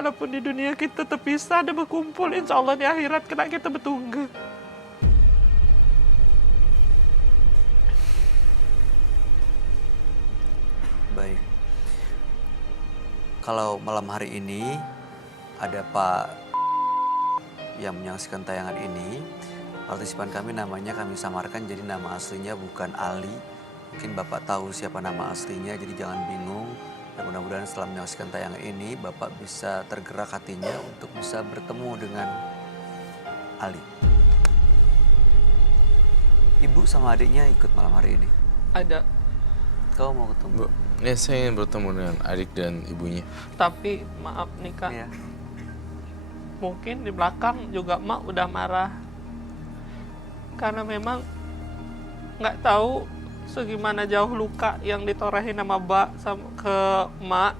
Walaupun di dunia kita terpisah dan berkumpul, insya Allah di akhirat kita bertunggu. Baik. Kalau malam hari ini ada Pak yang menyaksikan tayangan ini, partisipan kami namanya kami samarkan jadi nama aslinya bukan Ali. Mungkin Bapak tahu siapa nama aslinya, jadi jangan bingung. Dan mudah-mudahan setelah menyaksikan tayangan ini, Bapak bisa tergerak hatinya untuk bisa bertemu dengan Ali. Ibu sama adiknya ikut malam hari ini. Ada. Kau mau ketemu? Bu, ya saya ingin bertemu dengan adik dan ibunya. Tapi maaf nih Kak, Iya. mungkin di belakang juga Mak udah marah. Karena memang nggak tahu segimana jauh luka yang ditorehin sama Mbak sama ke Mak.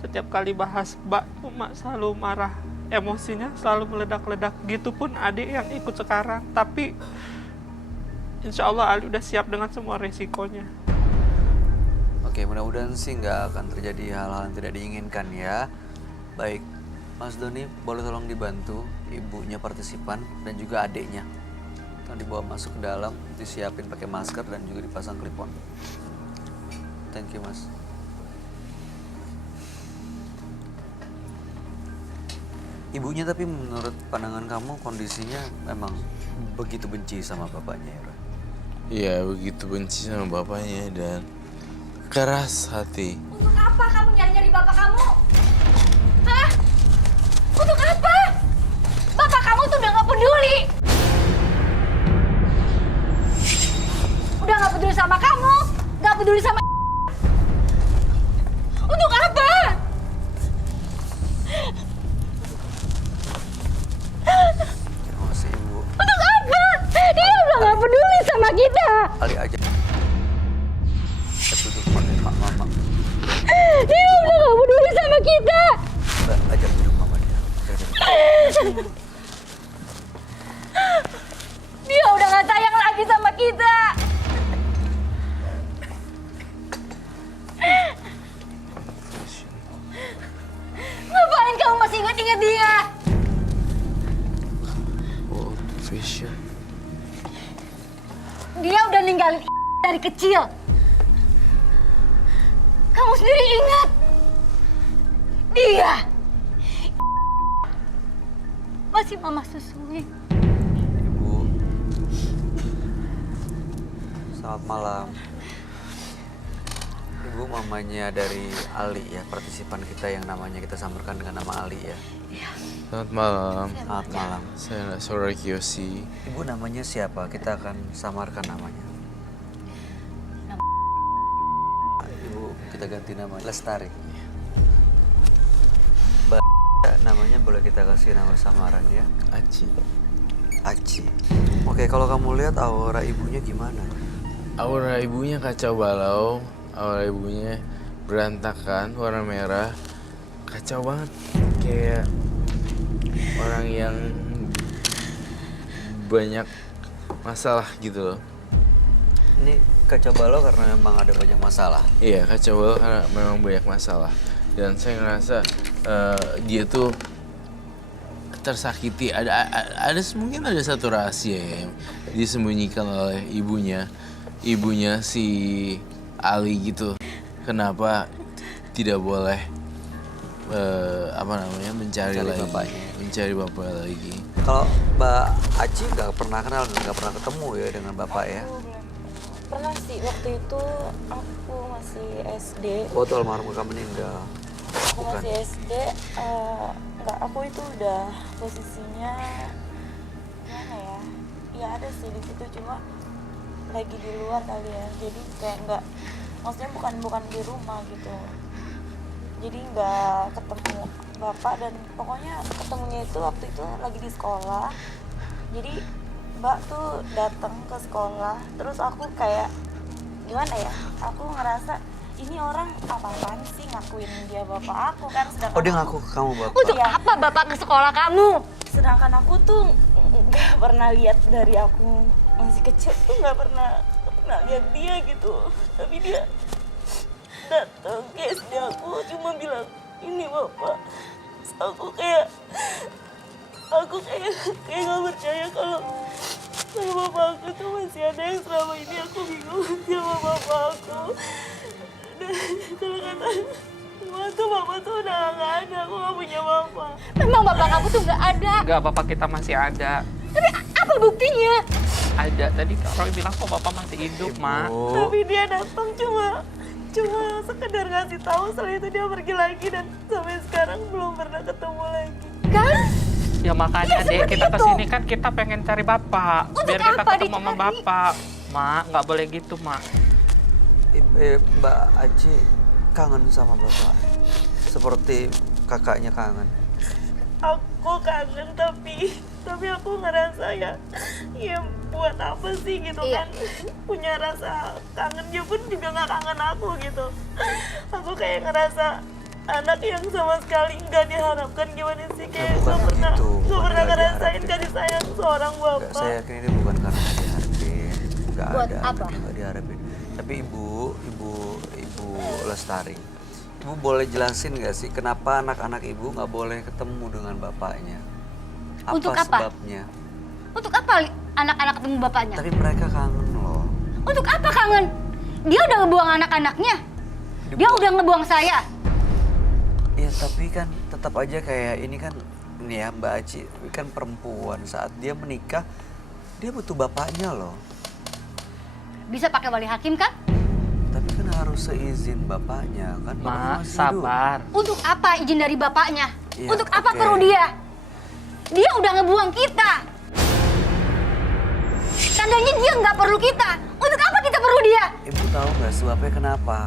Setiap kali bahas Mbak tuh Mak selalu marah. Emosinya selalu meledak-ledak. Gitu pun adik yang ikut sekarang. Tapi insya Allah Ali udah siap dengan semua resikonya. Oke, mudah-mudahan sih nggak akan terjadi hal-hal yang tidak diinginkan ya. Baik, Mas Doni boleh tolong dibantu ibunya partisipan dan juga adiknya. Tolong dibawa masuk ke dalam, disiapin pakai masker dan juga dipasang klipon. Thank you, Mas. Ibunya tapi menurut pandangan kamu kondisinya memang begitu benci sama bapaknya ya, Roy? Iya, begitu benci sama bapaknya dan keras hati. Untuk apa kamu nyari-nyari bapak kamu? Hah? Untuk apa? Bapak kamu tuh udah gak peduli. Udah gak peduli sama kamu, gak peduli sama untuk apa? Terima kasih, Ibu. Untuk apa? Dia udah gak peduli sama kita. Kali aja. Kita duduk pakai mama. Dia udah gak peduli sama kita. Mbak, ajar duduk mama dia. Ajar duduk. Dia udah gak sayang lagi sama kita. Ngapain kamu masih ingat-ingat dia? Old fashion. Dia udah ninggalin dari kecil. Kamu sendiri ingat? Dia masih mama susui. Ibu. Selamat malam. Ibu mamanya dari Ali ya, partisipan kita yang namanya kita samarkan dengan nama Ali ya. Selamat malam. Selamat malam. Saya Sora Kiyoshi. Ibu namanya siapa? Kita akan samarkan namanya. Ibu kita ganti nama Lestari. Mbak namanya boleh kita kasih nama samaran ya. Aci. Aci. Oke, kalau kamu lihat aura ibunya gimana? Aura ibunya kacau balau. Aura ibunya berantakan, warna merah. Kacau banget. Kayak orang yang banyak masalah gitu loh. Ini kacau balau karena memang ada banyak masalah. Iya, kacau balau karena memang banyak masalah. Dan saya ngerasa dia tuh tersakiti. Mungkin ada satu rahasia yang disembunyikan oleh ibunya si Ali gitu. Kenapa tidak boleh mencari bapaknya lagi. Kalau Mbak Aci nggak pernah kenal, nggak pernah ketemu ya dengan bapak ya? Pernah sih, waktu itu aku masih SD. Waktu almarhum kakak meninggal. Aku masih SD, aku itu udah posisinya gimana ya? Ya ada sih di situ, cuma lagi di luar kali ya. Jadi kayak nggak, maksudnya bukan di rumah gitu. Jadi nggak ketemu bapak, dan pokoknya ketemunya itu waktu itu lagi di sekolah. Jadi Mbak tuh datang ke sekolah, terus aku kayak gimana ya? Aku ngerasa ini orang apa-apaan sih ngakuin dia bapak aku kan, sedangkan Oh, dia ngaku ke kamu bapak? Untuk Iya. apa bapak ke sekolah kamu? sedangkan aku tuh nggak pernah lihat dari aku masih kecil tuh nggak pernah lihat dia gitu. Tapi dia datang ke SD aku cuma bilang ini Bapak. Aku kayak nggak percaya kalau bapak aku tuh masih ada, yang selama ini aku bingung sama bapak aku. Dan kalau kata semua tuh bapak tuh udah nggak ada, aku nggak punya bapak. Memang bapak kamu tuh nggak ada. Enggak, bapak kita masih ada. Tapi apa buktinya? Ada, tadi Kak Roy bilang kok bapak masih hidup, Mak. Tapi dia datang cuma sekedar ngasih tahu, setelah itu dia pergi lagi dan sampai sekarang belum pernah ketemu lagi. Kan? Ya makanya Ya, deh seperti kita itu. kesini kan kita pengen cari bapak. Untuk Biar kita apa ketemu sama dicari? bapak. Mak, nggak boleh gitu, Mak. Mbak Aci kangen sama bapak. Seperti kakaknya kangen. Aku kangen tapi aku ngerasa ya buat apa sih gitu Iya. kan. Punya rasa kangen, dia pun juga nggak kangen aku gitu. Aku kayak ngerasa anak yang sama sekali nggak diharapkan, gimana sih, kayak bukan nggak pernah begitu, bukan nggak ngerasain diharapin. kasih sayang seorang Enggak, bapak. saya yakin ini bukan karena nggak diharapin. Nggak Buat ada apa? nggak diharapin. Tapi ibu Lestari, ibu boleh jelasin nggak sih kenapa anak-anak ibu nggak boleh ketemu dengan bapaknya? Untuk apa? Sebabnya? Untuk apa anak-anak ketemu bapaknya? Tapi mereka kangen loh. Untuk apa kangen? Dia udah ngebuang anak-anaknya. Dia udah ngebuang saya. Iya, tapi kan tetap aja kayak ini kan, ini ya Mbak Aci, ini kan perempuan, saat dia menikah dia butuh bapaknya loh. Bisa pakai wali hakim kan? Tapi kan harus seizin bapaknya kan. Bapaknya Mak, masih hidup. sabar. Untuk apa izin dari bapaknya? Iya, Untuk apa oke. perlu dia? Dia udah ngebuang kita. Tandanya dia nggak perlu kita. Untuk apa kita perlu dia? Ibu tahu nggak sebabnya kenapa?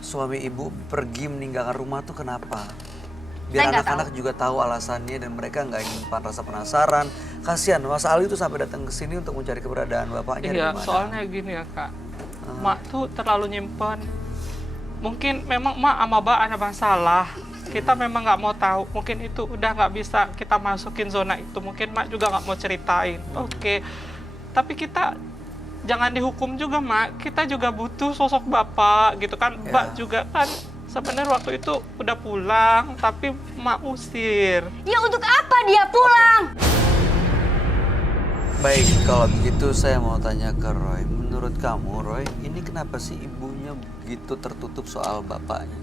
Suami ibu pergi meninggalkan rumah tuh kenapa? Biar Saya nggak anak-anak juga tahu alasannya dan mereka nggak nyimpan rasa penasaran. Kasihan Mas Ali tuh sampai datang ke sini untuk mencari keberadaan bapaknya di Iya, mana. soalnya gini ya, Kak. Mak tuh terlalu nyimpen. Mungkin memang Mak sama Mbak ada masalah. Kita memang nggak mau tahu. Mungkin itu udah nggak bisa kita masukin zona itu. Mungkin Mak juga nggak mau ceritain. Oke. Tapi kita jangan dihukum juga, Mak. Kita juga butuh sosok bapak gitu kan. Ya. Mbak juga kan sebenarnya waktu itu udah pulang, tapi Mak usir. Ya untuk apa dia pulang? Baik, kalau begitu saya mau tanya ke Roy. Menurut kamu, Roy, ini kenapa sih ibunya begitu tertutup soal bapaknya?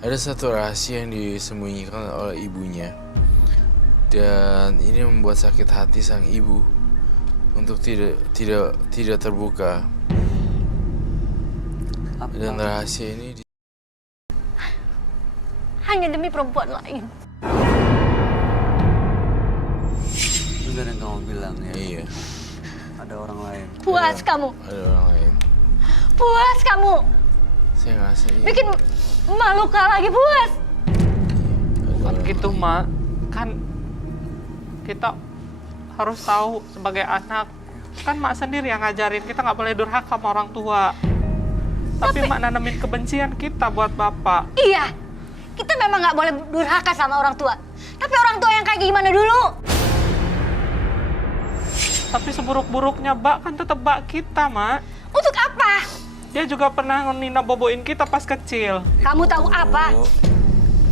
Ada satu rahasia yang disembunyikan oleh ibunya. Dan ini membuat sakit hati sang ibu untuk tidak terbuka. Apa? Dan rahasia ini Hanya demi perempuan lain. Benar yang kamu bilang ya. iya, Ada orang lain. Puas kamu. ada orang lain. Puas kamu. Saya ngerasa iya. Bikin malu lagi puas. Ada Bukan orang gitu, lain. Mak. Kan kita harus tahu sebagai anak. Kan Mak sendiri yang ngajarin kita nggak boleh durhaka sama orang tua. Tapi Mak nanemin kebencian kita buat bapak. Iya, kita memang nggak boleh durhaka sama orang tua. Tapi orang tua yang kayak gimana dulu? Tapi seburuk-buruknya Mbak kan tetap Mbak kita, Mak. Untuk apa? Dia juga pernah nina boboin kita pas kecil. Kamu tahu apa?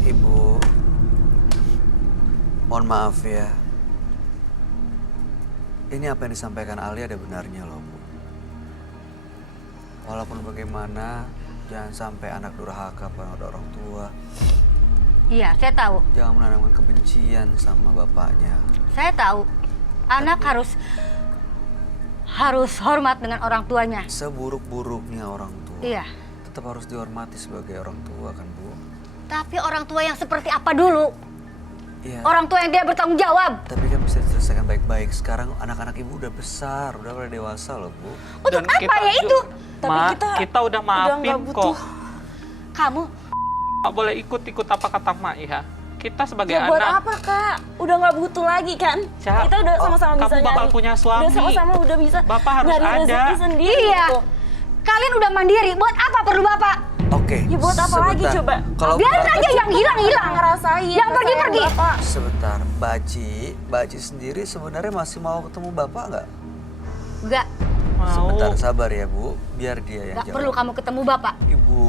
Ibu, mohon maaf ya. Ini apa yang disampaikan Ali ada benarnya loh, Bu. Walaupun bagaimana, jangan sampai anak durhaka pada orang tua. Iya, saya tahu. Jangan menanamkan kebencian sama bapaknya. Saya tahu. Anak harus hormat dengan orang tuanya. Seburuk-buruknya orang tua, Iya. tetap harus dihormati sebagai orang tua kan, Bu? Tapi orang tua yang seperti apa dulu? Iya. Orang tua yang tidak bertanggung jawab. Tapi kan bisa diselesaikan baik-baik. Sekarang anak-anak ibu udah besar, udah pada dewasa loh, Bu. Untuk Dan apa kita ya itu? Tapi Mak, kita kita udah maafin nggak butuh. kok. Kamu Nggak boleh ikut apa kata Mak ya. Kita sebagai Ya buat anak. apa, Kak? Udah nggak butuh lagi kan? Cak, Kita udah sama-sama kamu bisa bakal nyari. punya suami. Udah sama-sama udah bisa Bapak harus nyari ada. rezeki sendiri Iya. gitu. Kalian udah mandiri. Buat apa perlu bapak? Oke. Ya buat apa lagi sebentar. coba? Kalau Biarin aja yang hilang-hilang. Ngerasain. Yang pergi-pergi. Bapak. sebentar, Mbak Aci sendiri sebenarnya masih mau ketemu Bapak nggak? Enggak. Mau. Sebentar, sabar ya Bu, biar dia yang Enggak jawab. perlu kamu ketemu bapak. Ibu,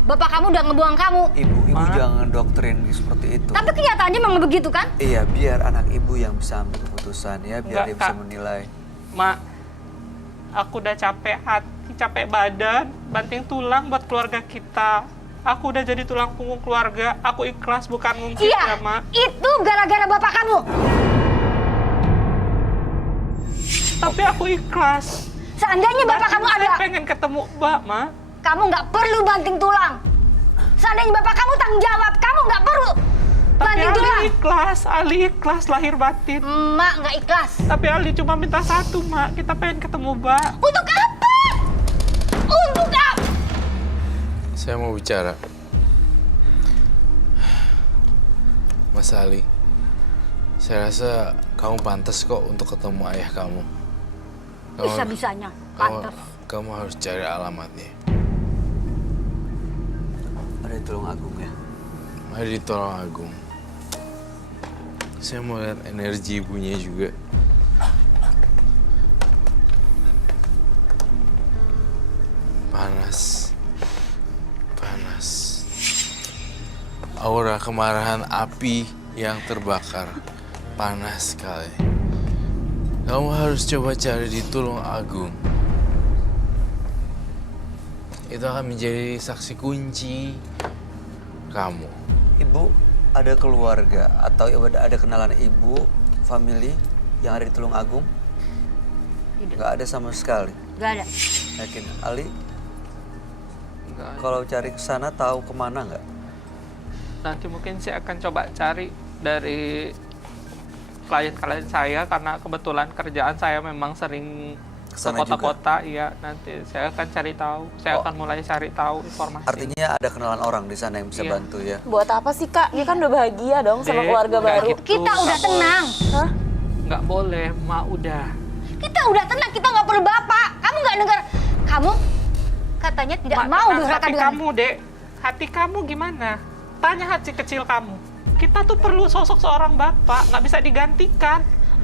Bapak kamu udah ngebuang kamu. Ibu Ma. jangan doktrin seperti itu. Tapi kenyataannya memang begitu kan? Iya, biar anak ibu yang bisa ambil keputusan ya, biar Enggak, dia bisa Kak. menilai. Mak, aku udah capek hati, capek badan, banting tulang buat keluarga kita. Aku udah jadi tulang punggung keluarga. Aku ikhlas bukan mungkin Iya, ya, Mak. itu gara-gara bapak kamu. Tapi aku ikhlas. Seandainya bapak kamu ada, Saya pengen ketemu Mbak, Ma. kamu nggak perlu banting tulang. Seandainya bapak kamu tanggung jawab, kamu nggak perlu Tapi banting tulang. Ali ikhlas lahir batin. Emak nggak ikhlas. Tapi Ali cuma minta satu, Mak. Kita pengen ketemu Mbak. Untuk apa? Untuk apa? Saya mau bicara. Mas Ali, saya rasa kamu pantas kok untuk ketemu ayah kamu. Bisa-bisanya, pantas. Kamu harus cari alamatnya. Ada di Tulungagung ya. Ada di Tulungagung. Saya mau lihat energi ibunya juga. Panas. Panas. Aura kemarahan api yang terbakar. Panas sekali. Kamu harus coba cari di Tulungagung. Itu akan menjadi saksi kunci kamu. Ibu ada keluarga atau ada kenalan ibu, family yang ada di Tulungagung? Nggak ada sama sekali. Gak ada. Yakin? Ali, Enggak. kalau cari ke sana tahu kemana nggak? Nanti mungkin saya akan coba cari dari klien-klien saya karena kebetulan kerjaan saya memang sering ke Kesana kota-kota. Iya, nanti saya akan cari tahu. Saya Oh. akan mulai cari tahu informasi. Artinya ada kenalan orang di sana yang bisa Iya. bantu ya. Buat apa sih Kak? Dia kan udah bahagia dong sama Dek, keluarga nggak baru. gitu. Kita udah Nggak tenang. Hah? Nggak boleh, Ma, udah. Kita udah tenang, kita nggak perlu bapak. Kamu nggak dengar? Kamu katanya tidak Ma, mau tenang, durhaka hati dengan kamu, Dek. Hati kamu gimana? Tanya hati kecil kamu. Kita tuh perlu sosok seorang bapak, nggak bisa digantikan.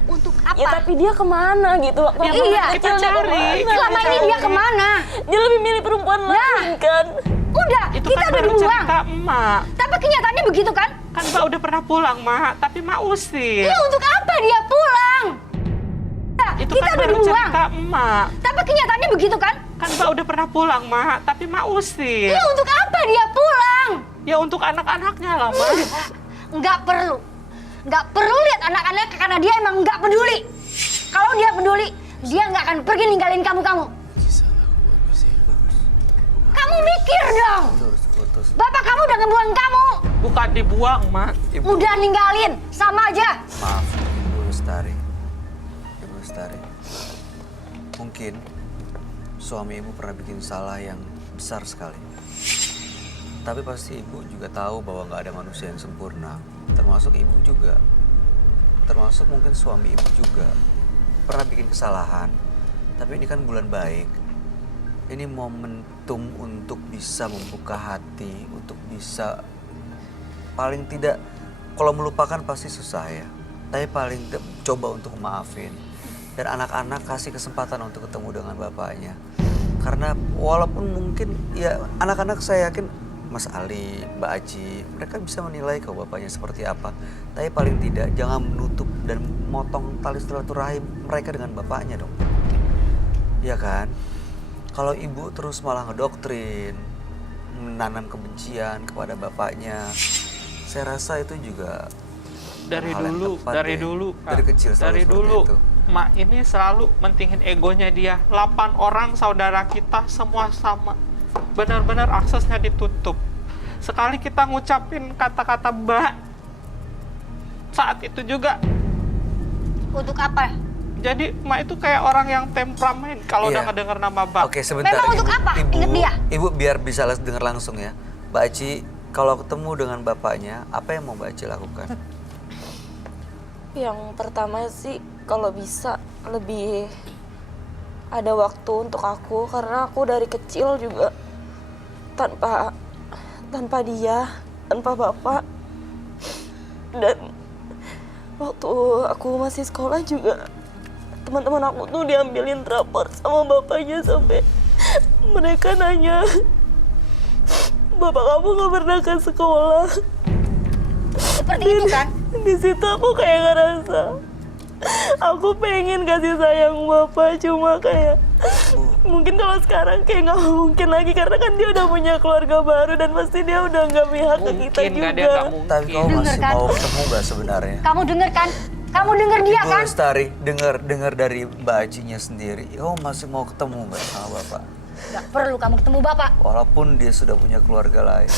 untuk apa? Ya tapi dia kemana gitu? Waktu Ya, dia iya, kecil kita dia cari. kemana? Selama ini dia kemana? Dia lebih milih perempuan lain kan? Udah, Itu kita kan udah baru dibuang. cerita emak. Tapi kenyataannya begitu kan? Kan Mbak udah pernah pulang, Mak. Tapi Mak usir. Iya, untuk apa dia pulang? Itu Kita kan udah baru dibuang. cerita emak. Tapi kenyataannya begitu kan? Kan Mbak udah pernah pulang, Mak. Tapi Mak usir. Iya, untuk apa dia pulang? Ya untuk anak-anaknya lah, Mak. Nggak perlu. Nggak perlu lihat anak-anak karena dia emang nggak peduli. Kalau dia peduli, dia nggak akan pergi ninggalin kamu-kamu. Kisah lagu bagus ya. Kamu mikir dong. Terus putus. Bapak kamu udah ngebuang kamu. Bukan dibuang, Mak. Ibu, Udah ninggalin, sama aja. maaf, Ibu Lestari. Ibu Lestari. Mungkin suami ibu pernah bikin salah yang besar sekali. Tapi pasti ibu juga tahu bahwa nggak ada manusia yang sempurna. Termasuk ibu juga. Termasuk mungkin suami ibu juga. Pernah bikin kesalahan. Tapi ini kan bulan baik. Ini momentum untuk bisa membuka hati. Untuk bisa paling tidak, kalau melupakan pasti susah ya. Tapi paling coba untuk maafin. Dan anak-anak kasih kesempatan untuk ketemu dengan bapaknya. Karena walaupun mungkin ya anak-anak saya yakin Mas Ali, Mbak Aji, mereka bisa menilai kok bapaknya seperti apa. Tapi paling tidak jangan menutup dan motong tali silaturahim mereka dengan bapaknya dong. Iya kan? Kalau ibu terus malah ngedoktrin, menanam kebencian kepada bapaknya, saya rasa itu juga Dari hal yang dulu, tepat dari ya. dulu, Kak. Dari kecil selalu Dari seperti dulu. itu. Mak ini selalu mentingin egonya dia. 8 orang saudara kita semua sama. Benar-benar aksesnya ditutup. Sekali kita ngucapin kata-kata Mbak, saat itu juga. Untuk apa? Jadi Mak itu kayak orang yang temperamen kalau Iya. udah ngedenger nama Mbak. Oke, sebentar. Memang untuk apa? Ingat dia. Ibu biar bisa dengar langsung ya. Mbak Aci, kalau ketemu dengan bapaknya, apa yang mau Mbak Aci lakukan? Yang pertama sih kalau bisa lebih ada waktu untuk aku karena aku dari kecil juga tanpa dia, tanpa bapak. Dan waktu aku masih sekolah juga teman-teman aku tuh diambilin rapor sama bapaknya sampai mereka nanya bapak kamu nggak pernah ke sekolah. Seperti itu kan? Di situ aku kayak ngerasa aku pengen kasih sayang bapak, cuma kayak mungkin kalau sekarang kayak nggak mungkin lagi karena kan dia udah punya keluarga baru dan pasti dia udah nggak pihak ke kita Mungkin juga. nggak, dia nggak mungkin. Tapi kamu Dengar masih kan? mau ketemu nggak sebenarnya? Kamu denger kan? Kamu denger dia Ibu kan? Lestari, dengar dari Mbak Ajinya sendiri. Kamu masih mau ketemu nggak sama bapak? Gak perlu kamu ketemu bapak. Walaupun dia sudah punya keluarga lain.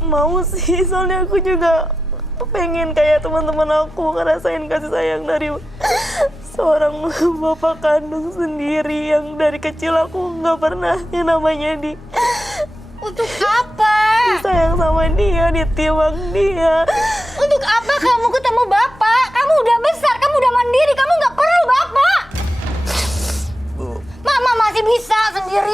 Mau sih, soalnya aku juga pengen kayak teman-teman aku ngerasain kasih sayang dari seorang bapak kandung sendiri yang dari kecil aku nggak pernah yang namanya Untuk apa? sayang sama dia, ditimbang dia. Untuk apa kamu ketemu bapak? Kamu udah besar, kamu udah mandiri, kamu nggak perlu bapak. Bu, Mama masih bisa sendiri.